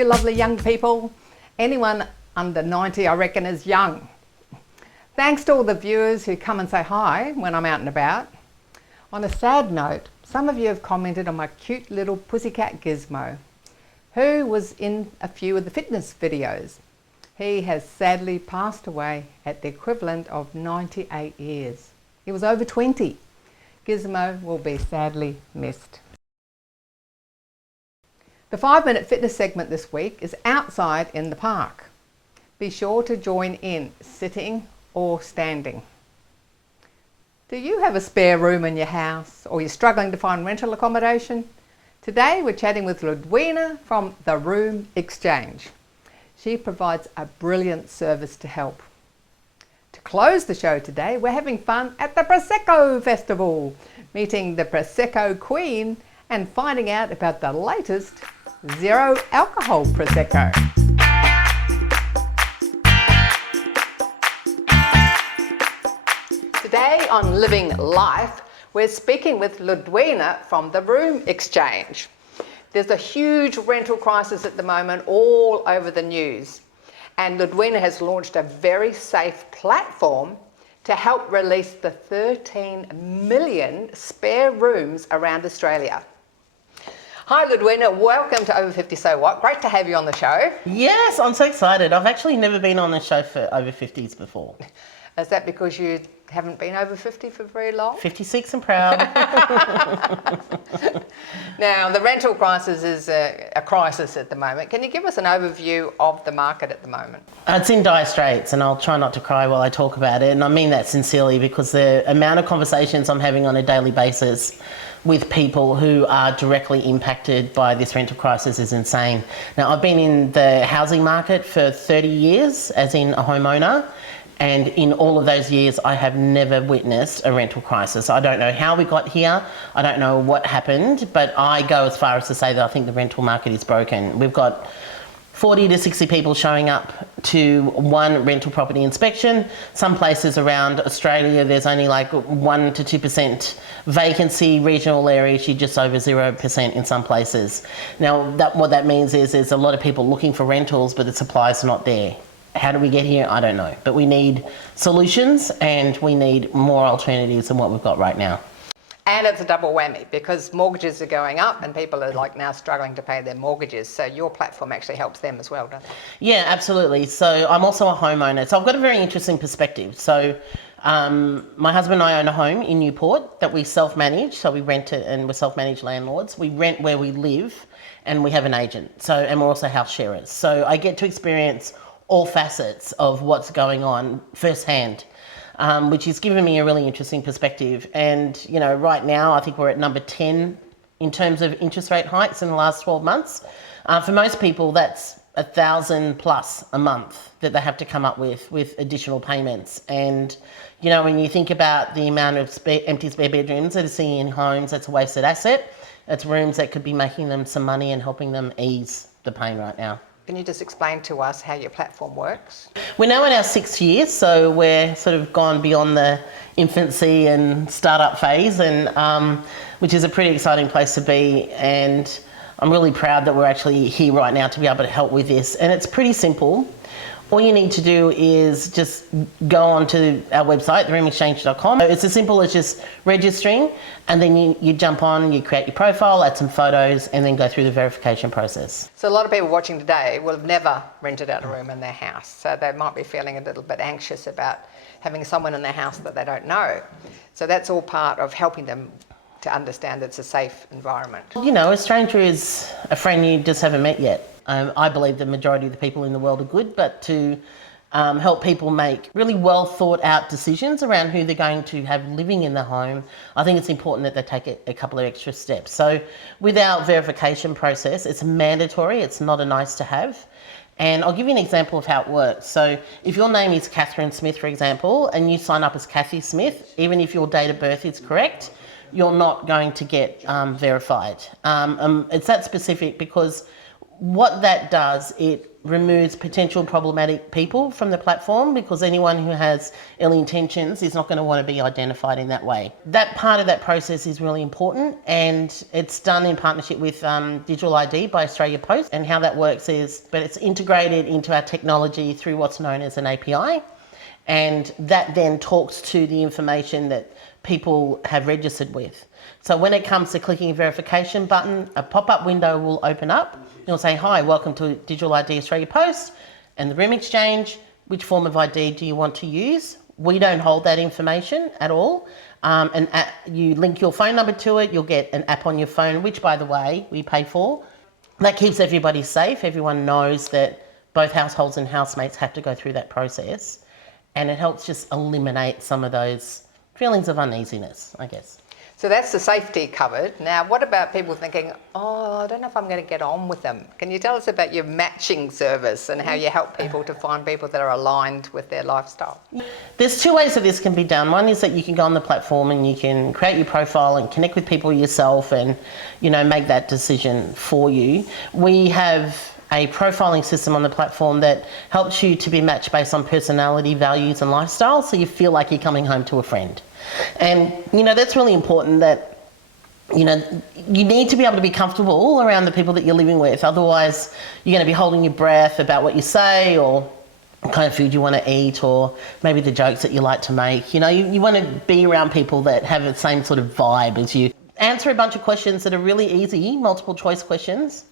you lovely young people. Anyone under 90 I reckon is young. Thanks to all the viewers who come and say hi when I'm out and about. On a sad note, some of you have commented on my cute little pussycat Gizmo, who was in a few of the fitness videos. He has sadly passed away at the equivalent of 98 years. He was over 20. Gizmo will be sadly missed. The 5-minute fitness segment this week is outside in the park. Be sure to join in, sitting or standing. Do you have a spare room in your house, or you're struggling to find rental accommodation? Today we're chatting with Ludwina from the Room Xchange. She provides a brilliant service to help. To close the show today, we're having fun at the Prosecco Festival, meeting the Prosecco Queen and finding out about the latest zero alcohol Prosecco. Today on Living Life, we're speaking with Ludwina from the Room Xchange. There's a huge rental crisis at the moment all over the news, and Ludwina has launched a very safe platform to help release the 13 million spare rooms around Australia. Hi Ludwina, welcome to Over 50 So What. Great to have you on the show. Yes, I'm so excited. I've actually never been on the show for over 50s before. Is that because you haven't been over 50 for very long? 56 and proud. Now, the rental crisis is a crisis at the moment. Can you give us an overview of the market at the moment? It's in dire straits, and I'll try not to cry while I talk about it. And I mean that sincerely, because the amount of conversations I'm having on a daily basis with people who are directly impacted by this rental crisis is insane. Now, I've been in the housing market for 30 years, as in a homeowner. And in all of those years, I have never witnessed a rental crisis. I don't know how we got here. I don't know what happened, but I go as far as to say that I think the rental market is broken. We've got 40 to 60 people showing up to one rental property inspection. Some places around Australia, there's only like 1 to 2% vacancy. Regional areas, you're just over 0% in some places. Now, what that means is there's a lot of people looking for rentals, but the supply's not there. How do we get here? I don't know. But we need solutions, and we need more alternatives than what we've got right now. And it's a double whammy, because mortgages are going up and people are like now struggling to pay their mortgages. So your platform actually helps them as well, doesn't it? Yeah, absolutely. So I'm also a homeowner. So I've got a very interesting perspective. So my husband and I own a home in Newport that we self-manage. So we rent it, and we're self-managed landlords. We rent where we live, and we have an agent. And we're also house sharers. So I get to experience all facets of what's going on firsthand. Which has given me a really interesting perspective. And, you know, right now, I think we're at number 10 in terms of interest rate hikes in the last 12 months. For most people, that's $1,000+ a month that they have to come up with additional payments. And, you know, when you think about the amount of empty spare bedrooms that are seen in homes, that's a wasted asset. It's rooms that could be making them some money and helping them ease the pain right now. Can you just explain to us how your platform works? We're now in our 6th year, so we're sort of gone beyond the infancy and startup phase, and which is a pretty exciting place to be. And I'm really proud that we're actually here right now to be able to help with this. And it's pretty simple. All you need to do is just go onto our website, roomxchange.com. It's as simple as just registering, and then you jump on, you create your profile, add some photos, and then go through the verification process. So a lot of people watching today will have never rented out a room in their house. So they might be feeling a little bit anxious about having someone in their house that they don't know. So that's all part of helping them to understand it's a safe environment. You know, a stranger is a friend you just haven't met yet. I believe the majority of the people in the world are good, but to help people make really well thought out decisions around who they're going to have living in the home, I think it's important that they take a couple of extra steps. So with our verification process, it's mandatory, it's not a nice to have. And I'll give you an example of how it works. So if your name is Catherine Smith, for example, and you sign up as Kathy Smith, even if your date of birth is correct, you're not going to get verified. It's that specific because what that does, it removes potential problematic people from the platform, because anyone who has ill intentions is not going to want to be identified in that way. That part of that process is really important, and it's done in partnership with Digital ID by Australia Post. And how that works is, but it's integrated into our technology through what's known as an API, and that then talks to the information that people have registered with. So when it comes to clicking a verification button, a pop-up window will open up. It'll say, hi, welcome to Digital ID Australia Post and the Room Xchange. Which form of ID do you want to use? We don't hold that information at all. You link your phone number to it, you'll get an app on your phone, which, by the way, we pay for. That keeps everybody safe. Everyone knows that both households and housemates have to go through that process. And it helps just eliminate some of those feelings of uneasiness, I guess. So that's the safety covered. Now, what about people thinking, oh, I don't know if I'm going to get on with them? Can you tell us about your matching service and how you help people to find people that are aligned with their lifestyle? There's two ways that this can be done. One is that you can go on the platform and you can create your profile and connect with people yourself and, make that decision for you. We have a profiling system on the platform that helps you to be matched based on personality, values and lifestyle, so you feel like you're coming home to a friend. And, that's really important, that, you need to be able to be comfortable around the people that you're living with. Otherwise, you're going to be holding your breath about what you say, or what kind of food you want to eat, or maybe the jokes that you like to make. You want to be around people that have the same sort of vibe as you. Answer a bunch of questions that are really easy, multiple choice questions.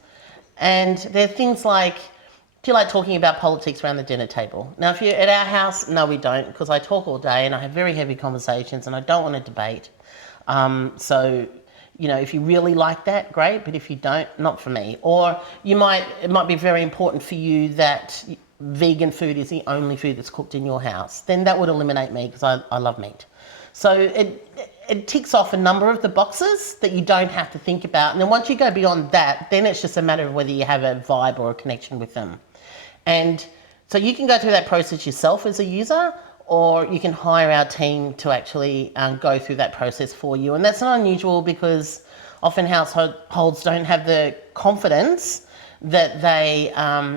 And they're things like, do you like talking about politics around the dinner table? Now, if you're at our house, no, we don't, because I talk all day and I have very heavy conversations and I don't want to debate. So, if you really like that, great, but if you don't, not for me. Or it might be very important for you that vegan food is the only food that's cooked in your house. Then that would eliminate me, because I love meat. So it ticks off a number of the boxes that you don't have to think about. And then once you go beyond that, then it's just a matter of whether you have a vibe or a connection with them. And so you can go through that process yourself as a user, or you can hire our team to actually go through that process for you. And that's not unusual, because often households don't have the confidence that they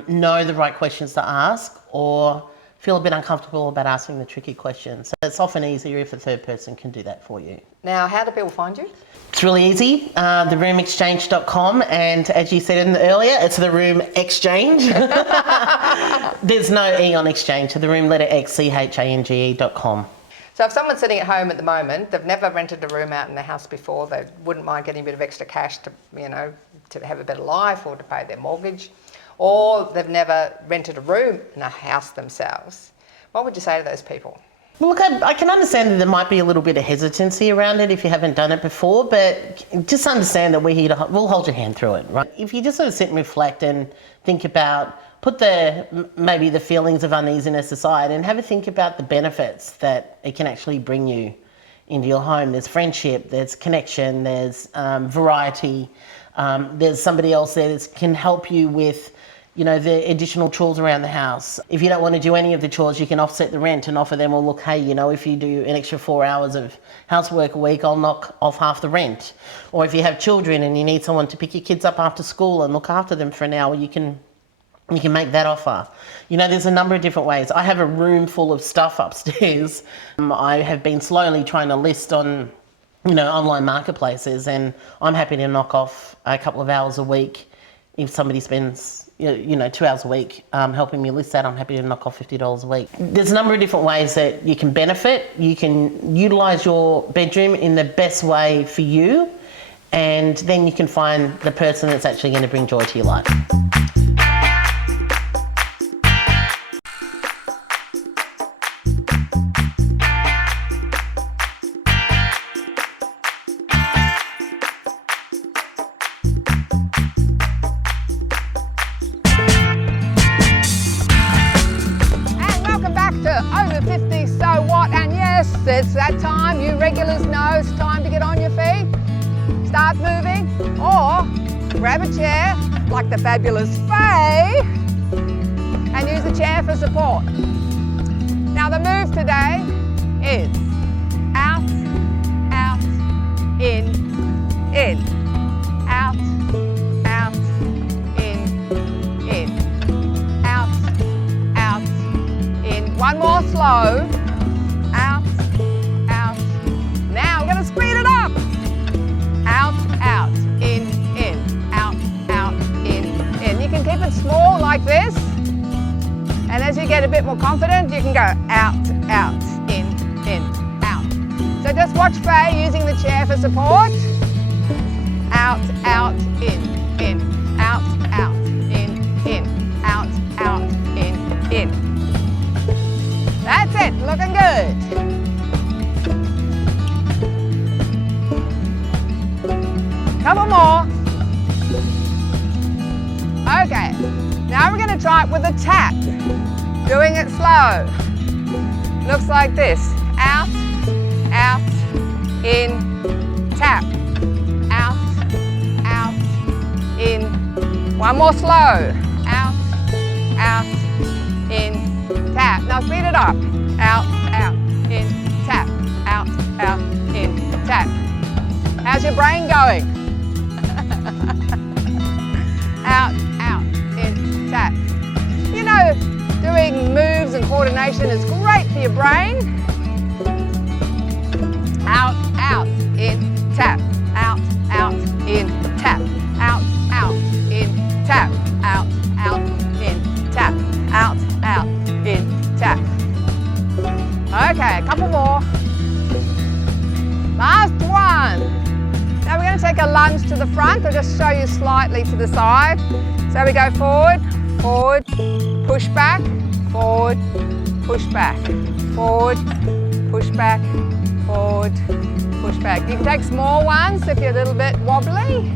know the right questions to ask, or feel a bit uncomfortable about asking the tricky questions. So it's often easier if a third person can do that for you. Now, how do people find you? It's really easy, theroomxchange.com, and as you said earlier, it's the Room Exchange. There's no E on exchange, so the room letter X, CHANGE.com. So if someone's sitting at home at the moment, they've never rented a room out in their house before, they wouldn't mind getting a bit of extra cash to, to have a better life or to pay their mortgage, or they've never rented a room in a house themselves, what would you say to those people? Well, look, I can understand that there might be a little bit of hesitancy around it if you haven't done it before, but just understand that we'll hold your hand through it, right? If you just sort of sit and reflect and think about, put maybe the feelings of uneasiness aside and have a think about the benefits that it can actually bring you into your home. There's friendship, there's connection, there's variety, there's somebody else there that can help you with the additional chores around the house. If you don't want to do any of the chores, you can offset the rent and offer them, well, look, hey, if you do an extra 4 hours of housework a week, I'll knock off half the rent. Or if you have children and you need someone to pick your kids up after school and look after them for an hour, you can make that offer. There's a number of different ways. I have a room full of stuff upstairs. I have been slowly trying to list on, online marketplaces, and I'm happy to knock off a couple of hours a week. If somebody spends 2 hours a week helping me list that, I'm happy to knock off $50 a week. There's a number of different ways that you can benefit. You can utilise your bedroom in the best way for you, and then you can find the person that's actually going to bring joy to your life. It's that time, you regulars know it's time to get on your feet, start moving, or grab a chair like the fabulous Faye and use the chair for support. Now the move today is out, out, in, out, out, in, slow. Out, out. Now we're going to speed it up. Out, out, in, out, out, in. You can keep it small like this. And as you get a bit more confident, you can go out, out, in, out. So just watch Faye using the chair for support. Out, out, in, out, out, in, out, out, in. That's it, looking good. Couple more. Okay, now we're going to try it with a tap. Doing it slow. Looks like this. Out, out, in, tap. Out, out, in. One more slow. Out, out, in, tap. Now speed it up. Out, out, in, tap. Out, out, in, tap. How's your brain going? Out, out, in, tap. You know, doing moves and coordination is great for your brain. Out, out, in, tap. Out, out, in, tap. Out, out, in, tap. Out, out, in, tap. Out, out, in, tap. Okay, a couple more. Last one. Now we're going to take a lunge to the front. I'll just show you slightly to the side. So we go forward, forward, push back, forward, push back, forward, push back, forward, push back. You can take small ones if you're a little bit wobbly.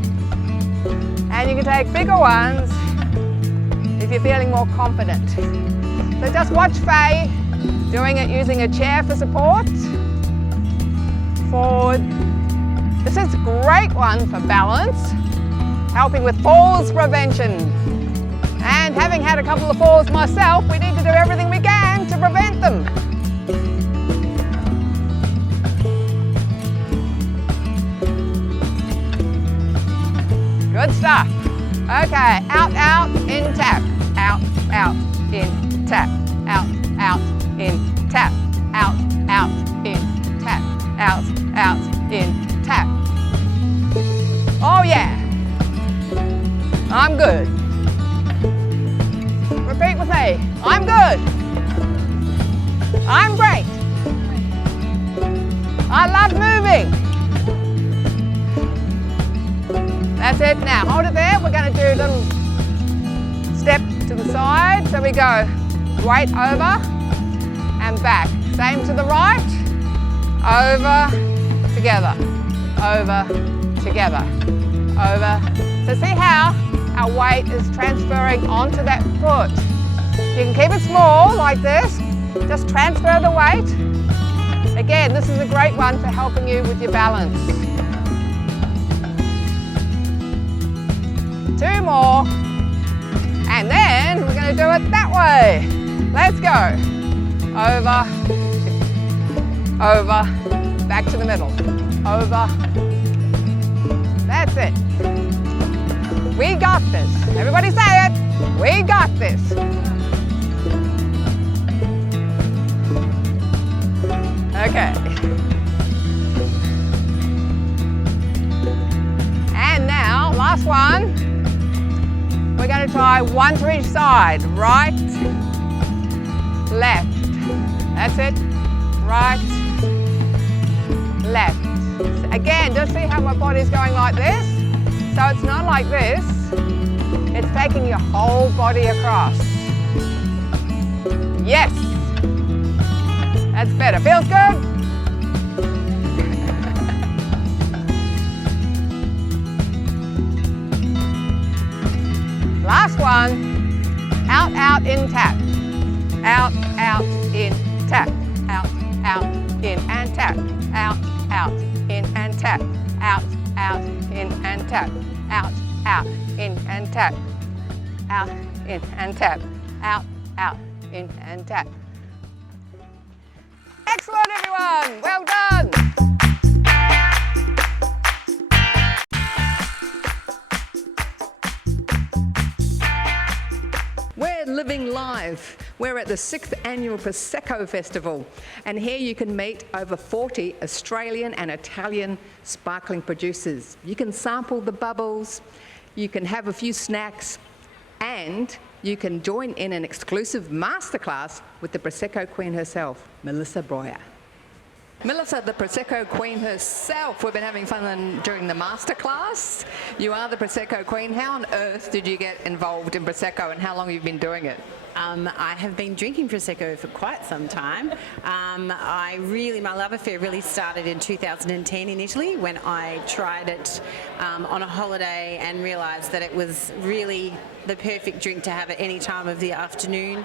And you can take bigger ones if you're feeling more confident. So just watch Faye doing it using a chair for support. Forward. This is a great one for balance, helping with falls prevention. And having had a couple of falls myself, we need to do everything we can to prevent them. Good stuff. Okay, out, out, in, tap. Out, out, in, tap. Out, out, in, tap. Out, out, in, tap. Out, out, in, tap. Oh yeah. I'm good. Repeat with me. I'm good. I'm great. I love moving. That's it. Now hold it there. We're going to do a little step to the side. So we go weight over and back. Same to the right. Over, together. Over, together. Over. So see how our weight is transferring onto that foot. You can keep it small like this. Just transfer the weight. Again, this is a great one for helping you with your balance. 2 more. And then we're going to do it that way. Let's go. Over, over, back to the middle. Over. That's it. We got this. Everybody say it. We got this. Okay. And now, last one. We're going to try one to each side. Right, left. That's it. Right, left. Again, just see how my body's going like this. So it's not like this. It's taking your whole body across. Yes. That's better. Feels good? Last one. Out, out, in, tap. Out, out, in, tap. Out, out, in, and tap. Out, out, in, and tap. Out, out, in, and tap. Out, out, in, and tap. Out, in, and tap. Out, out, in, and tap. Excellent, everyone. Well done. We're living live We're at the 6th Annual Prosecco Festival, and here you can meet over 40 Australian and Italian sparkling producers. You can sample the bubbles, you can have a few snacks, and you can join in an exclusive masterclass with the Prosecco Queen herself, Melissa Breuer. Melissa, the Prosecco Queen herself. We've been having fun during the masterclass. You are the Prosecco Queen. How on earth did you get involved in Prosecco, and how long have you been doing it? I have been drinking Prosecco for quite some time. My love affair really started in 2010 in Italy when I tried it on a holiday and realised that it was really the perfect drink to have at any time of the afternoon.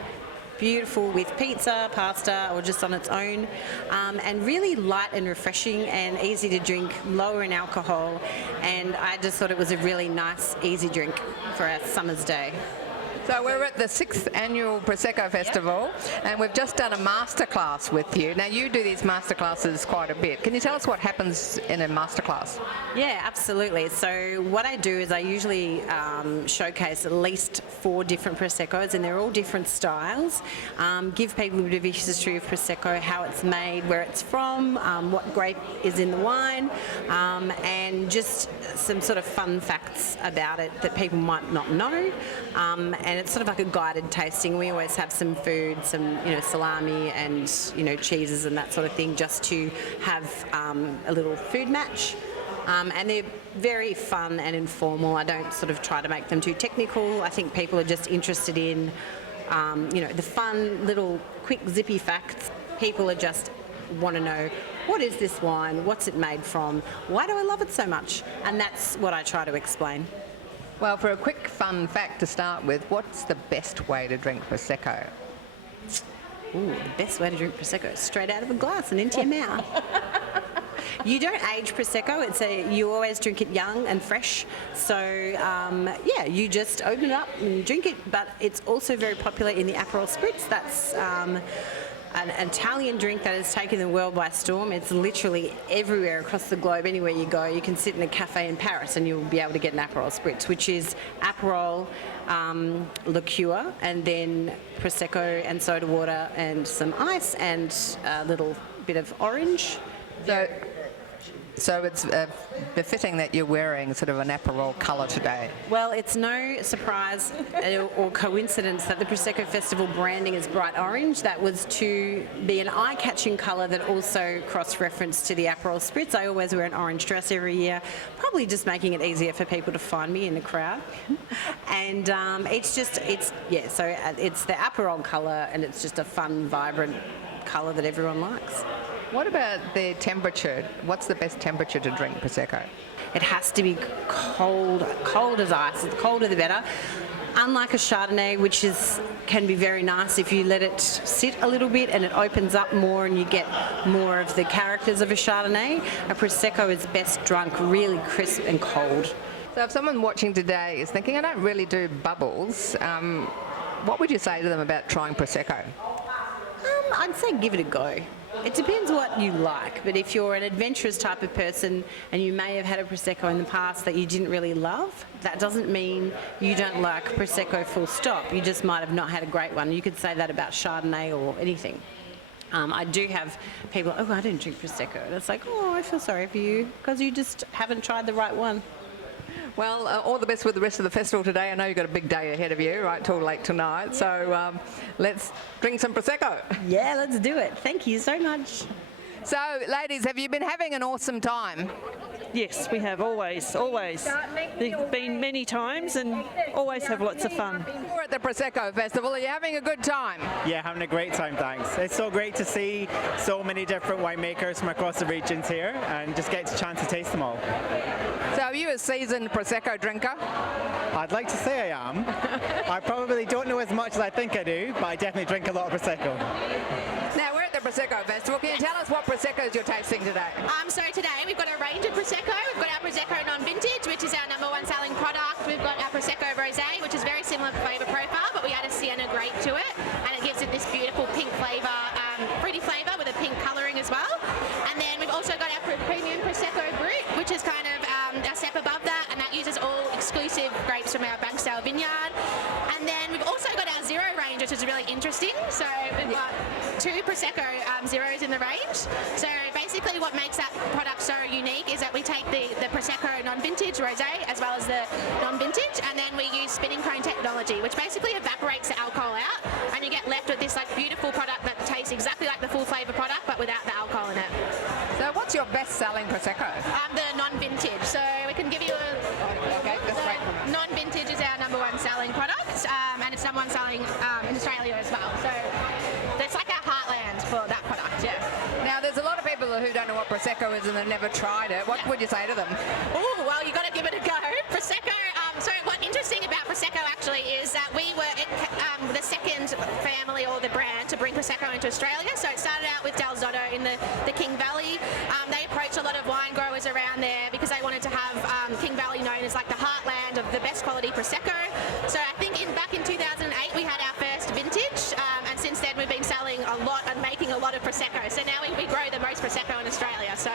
Beautiful with pizza, pasta, or just on its own, and really light and refreshing and easy to drink, lower in alcohol, and I just thought it was a really nice, easy drink for a summer's day. So we're at the 6th Annual Prosecco Festival, and we've just done a masterclass with you. Now, you do these masterclasses quite a bit. Can you tell us what happens in a masterclass? Yeah, absolutely. So what I do is I usually showcase at least 4 different Proseccos, and they're all different styles. Give people a bit of history of Prosecco, how it's made, where it's from, what grape is in the wine, and just some sort of fun facts about it that people might not know. And it's sort of like a guided tasting. We always have some food, some salami and cheeses and that sort of thing, just to have a little food match. And they're very fun and informal. I don't sort of try to make them too technical. I think people are just interested in the fun little quick zippy facts. People are just want to know, what is this wine? What's it made from? Why do I love it so much? And that's what I try to explain. Well, for a quick fun fact to start with, what's the best way to drink Prosecco? Ooh, the best way to drink Prosecco is straight out of a glass and into your mouth. You don't age Prosecco. You always drink it young and fresh. So, you just open it up and drink it. But it's also very popular in the Aperol Spritz. That's an Italian drink that has taken the world by storm. It's literally everywhere across the globe. Anywhere you go, you can sit in a cafe in Paris and you'll be able to get an Aperol Spritz, which is Aperol liqueur and then Prosecco and soda water and some ice and a little bit of orange. So it's befitting that you're wearing sort of an Aperol colour today. Well, it's no surprise or coincidence that the Prosecco Festival branding is bright orange. That was to be an eye-catching colour that also cross-referenced to the Aperol Spritz. I always wear an orange dress every year, probably just making it easier for people to find me in the crowd. And it's the Aperol colour, and it's just a fun, vibrant colour that everyone likes. What about the temperature? What's the best temperature to drink Prosecco? It has to be cold as ice. The colder the better. Unlike a Chardonnay, which can be very nice if you let it sit a little bit and it opens up more and you get more of the characters of a Chardonnay, a Prosecco is best drunk really crisp and cold. So if someone watching today is thinking, I don't really do bubbles, what would you say to them about trying Prosecco? I'd say give it a go. It depends what you like, but if you're an adventurous type of person and you may have had a Prosecco in the past that you didn't really love, that doesn't mean you don't like Prosecco full stop. You just might have not had a great one. You could say that about Chardonnay or anything. I do have people, I don't drink Prosecco. And it's like, I feel sorry for you because you just haven't tried the right one. Well, all the best with the rest of the festival today. I know you've got a big day ahead of you, right, till late tonight. Yeah. So let's drink some Prosecco. Yeah, let's do it. Thank you so much. So, ladies, have you been having an awesome time? Yes, we have, always. There's been many times and always have lots of fun. We're at the Prosecco Festival. Are you having a good time? Yeah, having a great time, thanks. It's so great to see so many different winemakers from across the regions here and just get a chance to taste them all. So are you a seasoned Prosecco drinker? I'd like to say I am. I probably don't know as much as I think I do, but I definitely drink a lot of Prosecco. Now, we're at the Prosecco Festival. Can you tell us what Proseccos you're tasting today? So today we've got a range of Prosecco. We've got our Prosecco non-vintage, which is our #1 selling product. We've got our Prosecco Rosé, which is very similar flavour profile, but we add a Sienna grape to it, and it gives it this beautiful pink flavour, fruity flavour with a pink colouring as well. And then we've also got our premium Prosecco Brut, which is kind of a step above that, and that uses all exclusive grapes from our Banksdale vineyard. And then we've also got our Zero range, which is really interesting. So we've got 2 Prosecco Zeros in the range. So basically what makes that product so unique is that we take the Prosecco non-vintage rosé as well as the non-vintage, and then we use spinning cone technology, which basically evaporates the alcohol out, and you get left with this like beautiful product that tastes exactly like the full flavour product but without the alcohol in it. So what's your best-selling Prosecco? The non-vintage. So we can give you Okay, that's great. non-vintage is our #1 selling product, and it's #1 selling in Australia as well. So that's like our heartland for that product, yeah. Now, there's a lot of people who don't know what Prosecco is and have never tried it. What would you say to them? Oh, well, you got to give it a go. Prosecco. So what's interesting about Prosecco actually is that we were the second family or the brand to bring Prosecco into Australia. So it started out with Del Zotto in the King Valley. They approached a lot of wine growers around there because they wanted to have King Valley known as like the heartland of the best quality Prosecco. So I think back in 2008 we had our first vintage, and since then we've been selling a lot and making a lot of Prosecco. So now we grow the most Prosecco in Australia. So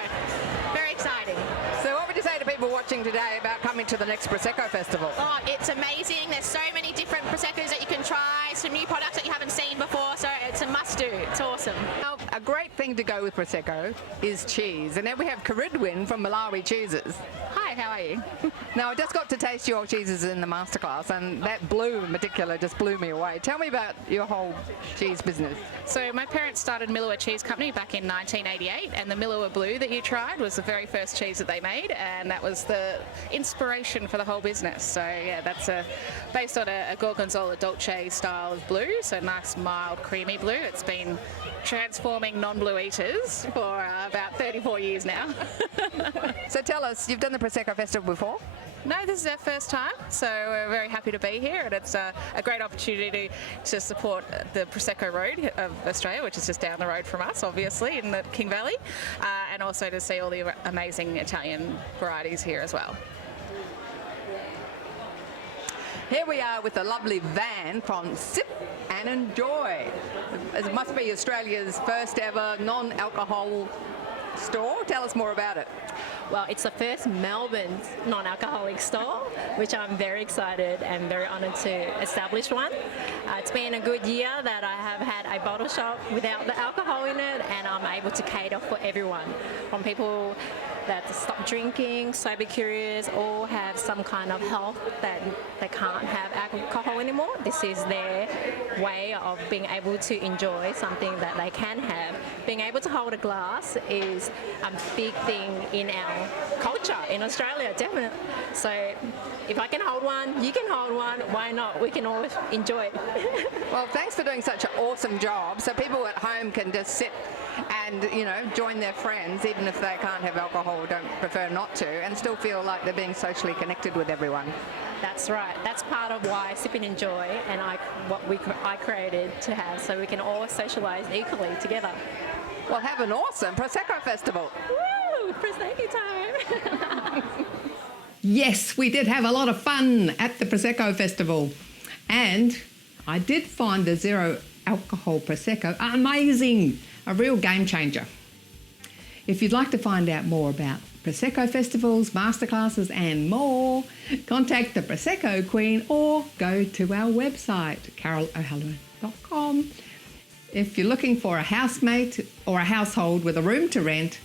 very exciting. So what would you say to people watching today about coming to the next Prosecco Festival? Oh, it's amazing. There's so many different Proseccos that you can try, some new products that you haven't seen before, so it's a must-do. It's awesome. Now, a great thing to go with Prosecco is cheese. And now we have Caridwin from Malawi Cheeses. Hi, how are you? Now, I just got to taste your cheeses in the masterclass, and that blue in particular just blew me away. Tell me about your whole cheese business. So my parents started Millawa Cheese Company back in 1988, and the Millawa Blue that you tried was the very first cheese that they made, and that was the inspiration for the whole business. So yeah, that's based on a Gorgonzola Dolce style of blue, so nice, mild, creamy blue. It's been transforming non-blue eaters for about 34 years now. So tell us, you've done the Prosecco Festival before? No, this is our first time, so we're very happy to be here, and it's a great opportunity to support the Prosecco Road of Australia, which is just down the road from us, obviously, in the King Valley, and also to see all the amazing Italian varieties here as well. Here we are with a lovely van from Sip and Enjoy. It must be Australia's first ever non-alcohol store. Tell us more about it. Well, it's the first Melbourne non-alcoholic store, which I'm very excited and very honoured to establish one. It's been a good year that I have had a bottle shop without the alcohol in it, and I'm able to cater for everyone, from people that stop drinking, sober curious, or have some kind of health that they can't have alcohol anymore. This is their way of being able to enjoy something that they can have. Being able to hold a glass is a big thing in our culture in Australia, definitely. So if I can hold one, you can hold one, why not? We can all enjoy it. Well, thanks for doing such an awesome job. So people at home can just sit and, join their friends, even if they can't have alcohol or don't prefer not to, and still feel like they're being socially connected with everyone. That's right. That's part of why Sip and Enjoy and I created to have, so we can all socialise equally together. Well, have an awesome Prosecco Festival. Woo! Prosecco time! Yes, we did have a lot of fun at the Prosecco Festival. And I did find the zero alcohol Prosecco amazing, a real game changer. If you'd like to find out more about Prosecco festivals, masterclasses and more, contact the Prosecco Queen or go to our website, carolohalloran.com. If you're looking for a housemate or a household with a room to rent,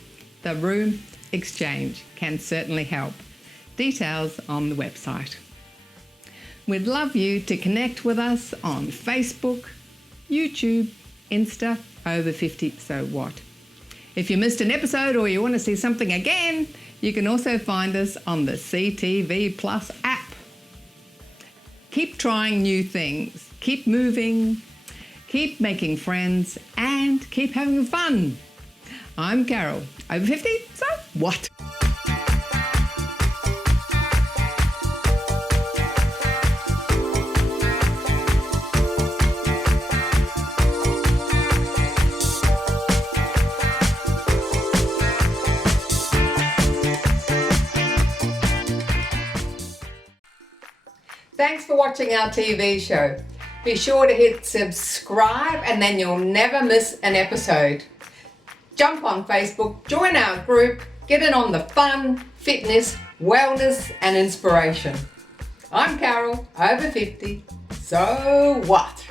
the Room Xchange can certainly help. Details on the website. We'd love you to connect with us on Facebook, YouTube, Insta, over 50 So What. If you missed an episode or you want to see something again, you can also find us on the CTV Plus app. Keep trying new things, keep moving, keep making friends, and keep having fun. I'm Carol, over 50, so what? Thanks for watching our TV show. Be sure to hit subscribe and then you'll never miss an episode. Jump on Facebook, join our group, get in on the fun, fitness, wellness and inspiration. I'm Carol, over 50, so what?